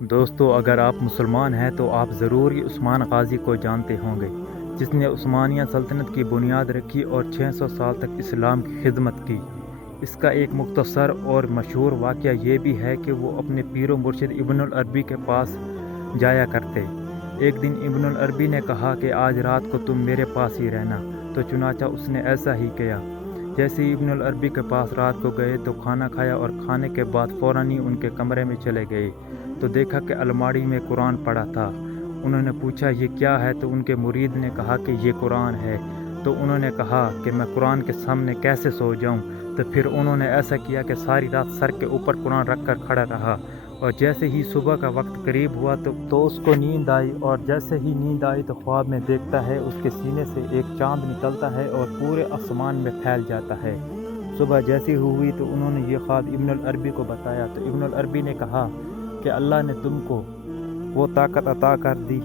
دوستو، اگر آپ مسلمان ہیں تو آپ ضرور ہی عثمان غازی کو جانتے ہوں گے، جس نے عثمانیہ سلطنت کی بنیاد رکھی اور 600 سال تک اسلام کی خدمت کی۔ اس کا ایک مختصر اور مشہور واقعہ یہ بھی ہے کہ وہ اپنے پیر و مرشد ابن العربی کے پاس جایا کرتے۔ ایک دن ابن العربی نے کہا کہ آج رات کو تم میرے پاس ہی رہنا، تو چنانچہ اس نے ایسا ہی کیا۔ جیسے ہی ابن العربی کے پاس رات کو گئے تو کھانا کھایا اور کھانے کے بعد فوراً ہی ان کے کمرے میں چلے گئے تو دیکھا کہ الماڑی میں قرآن پڑا تھا۔ انہوں نے پوچھا یہ کیا ہے تو ان کے مرید نے کہا کہ یہ قرآن ہے۔ تو انہوں نے کہا کہ میں قرآن کے سامنے کیسے سو جاؤں؟ تو پھر انہوں نے ایسا کیا کہ ساری رات سر کے اوپر قرآن رکھ کر کھڑا رہا، اور جیسے ہی صبح کا وقت قریب ہوا تو اس کو نیند آئی، اور جیسے ہی نیند آئی تو خواب میں دیکھتا ہے اس کے سینے سے ایک چاند نکلتا ہے اور پورے آسمان میں پھیل جاتا ہے۔ صبح جیسی ہوئی تو انہوں نے یہ خواب ابن العربی کو بتایا تو ابن العربی نے کہا کہ اللہ نے تم کو وہ طاقت عطا کر دی